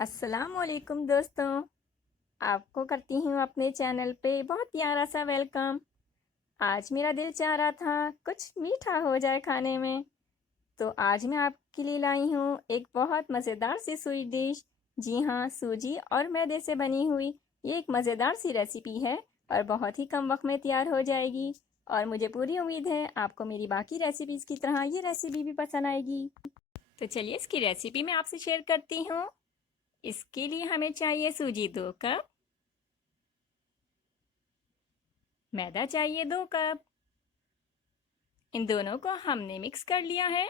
अस्सलामुअलैकुम दोस्तों, आपको करती हूँ अपने चैनल पे बहुत प्यारा सा वेलकम। आज मेरा दिल चाह रहा था कुछ मीठा हो जाए खाने में, तो आज मैं आपके लिए लाई हूँ एक बहुत मज़ेदार सी स्वीट डिश। जी हाँ, सूजी और मैदे से बनी हुई ये एक मज़ेदार सी रेसिपी है और बहुत ही कम वक्त में तैयार हो जाएगी। और मुझे पूरी उम्मीद है आपको मेरी बाकी रेसिपीज़ की तरह ये रेसिपी भी पसंद आएगी। तो चलिए इसकी रेसिपी मैं आपसे शेयर करती हूँ। इसके लिए हमें चाहिए सूजी 2 कप, मैदा चाहिए 2 कप। इन दोनों को हमने मिक्स कर लिया है।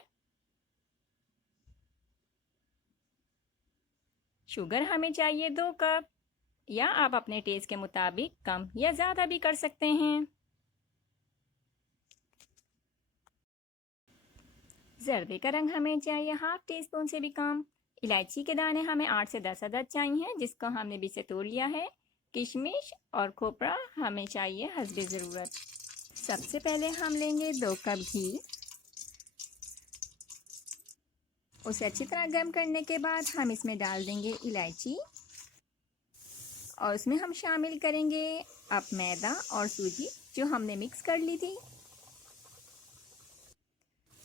शुगर हमें चाहिए 2 कप, या आप अपने टेस्ट के मुताबिक कम या ज़्यादा भी कर सकते हैं। ज़र्दे का रंग हमें चाहिए हाफ टी स्पून से भी कम। इलायची के दाने हमें 8 से 10 अदद चाहिए, जिसको हमने बीच से तोड़ लिया है। किशमिश और खोपरा हमें चाहिए हस्बे ज़रूरत। सबसे पहले हम लेंगे 2 कप घी। उसे अच्छी तरह गर्म करने के बाद हम इसमें डाल देंगे इलायची और उसमें हम शामिल करेंगे अब मैदा और सूजी जो हमने मिक्स कर ली थी।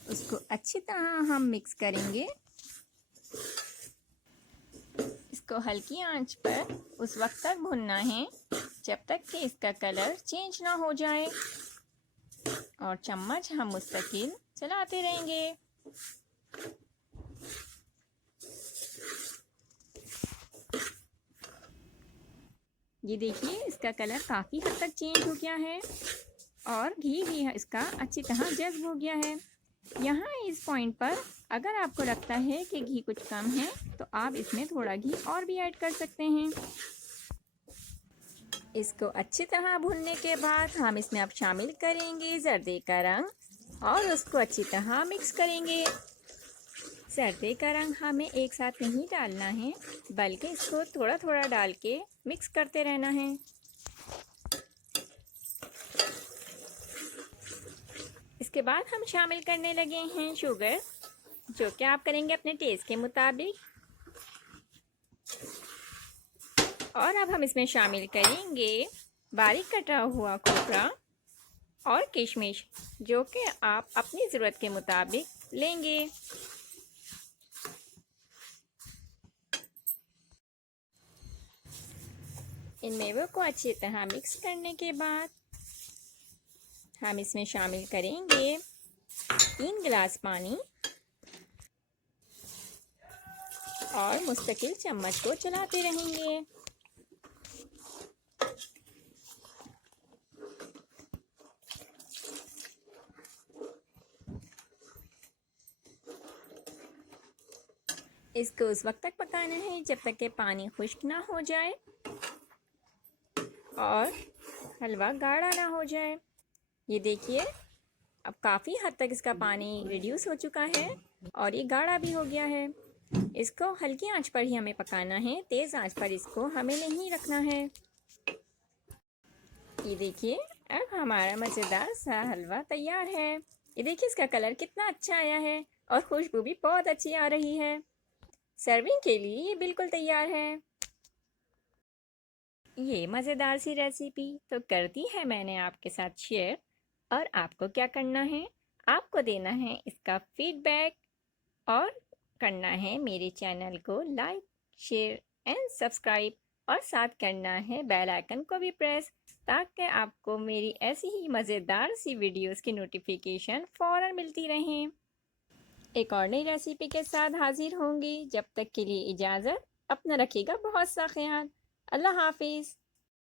उसको अच्छी तरह हम मिक्स करेंगे। इसको हल्की आंच पर उस वक्त तक भूनना है जब तक कि इसका कलर चेंज ना हो जाए, और चम्मच हम मुस्तकिल चलाते रहेंगे। ये देखिए इसका कलर काफ़ी हद तक चेंज हो गया है और घी भी इसका अच्छी तरह जज्ब हो गया है। यहाँ इस पॉइंट पर अगर आपको लगता है कि घी कुछ कम है तो आप इसमें थोड़ा घी और भी ऐड कर सकते हैं। इसको अच्छी तरह भूनने के बाद हम इसमें अब शामिल करेंगे जर्दे का रंग और उसको अच्छी तरह मिक्स करेंगे। जर्दे का रंग हमें एक साथ नहीं डालना है, बल्कि इसको थोड़ा थोड़ा डाल के मिक्स करते रहना है। इसके बाद हम शामिल करने लगे हैं शुगर, जो कि आप करेंगे अपने टेस्ट के मुताबिक। और अब हम इसमें शामिल करेंगे बारीक कटा हुआ खोपरा और किशमिश, जो कि आप अपनी ज़रूरत के मुताबिक लेंगे। इन मेवों को अच्छी तरह मिक्स करने के बाद हम इसमें शामिल करेंगे 3 गिलास पानी और मुस्तकिल चम्मच को चलाते रहेंगे। इसको उस वक्त तक पकाना है जब तक कि पानी खुश्क ना हो जाए और हलवा गाढ़ा ना हो जाए। ये देखिए अब काफ़ी हद तक इसका पानी रिड्यूस हो चुका है और ये गाढ़ा भी हो गया है। इसको हल्की आंच पर ही हमें पकाना है, तेज़ आंच पर इसको हमें नहीं रखना है। ये देखिए अब हमारा मज़ेदार सा हलवा तैयार है। ये देखिए इसका कलर कितना अच्छा आया है और खुशबू भी बहुत अच्छी आ रही है। सर्विंग के लिए ये बिल्कुल तैयार है। ये मज़ेदार सी रेसिपी तो कर दी है मैंने आपके साथ शेयर, और आपको क्या करना है, आपको देना है इसका फीडबैक और करना है मेरे चैनल को लाइक, शेयर एंड सब्सक्राइब, और साथ करना है बेल आइकन को भी प्रेस, ताकि आपको मेरी ऐसी ही मज़ेदार सी वीडियोस की नोटिफिकेशन फ़ौरन मिलती रहें। एक और नई रेसिपी के साथ हाजिर होंगी। जब तक के लिए इजाज़त। अपना रखिएगा बहुत सा ख्याल। अल्लाह हाफिज़।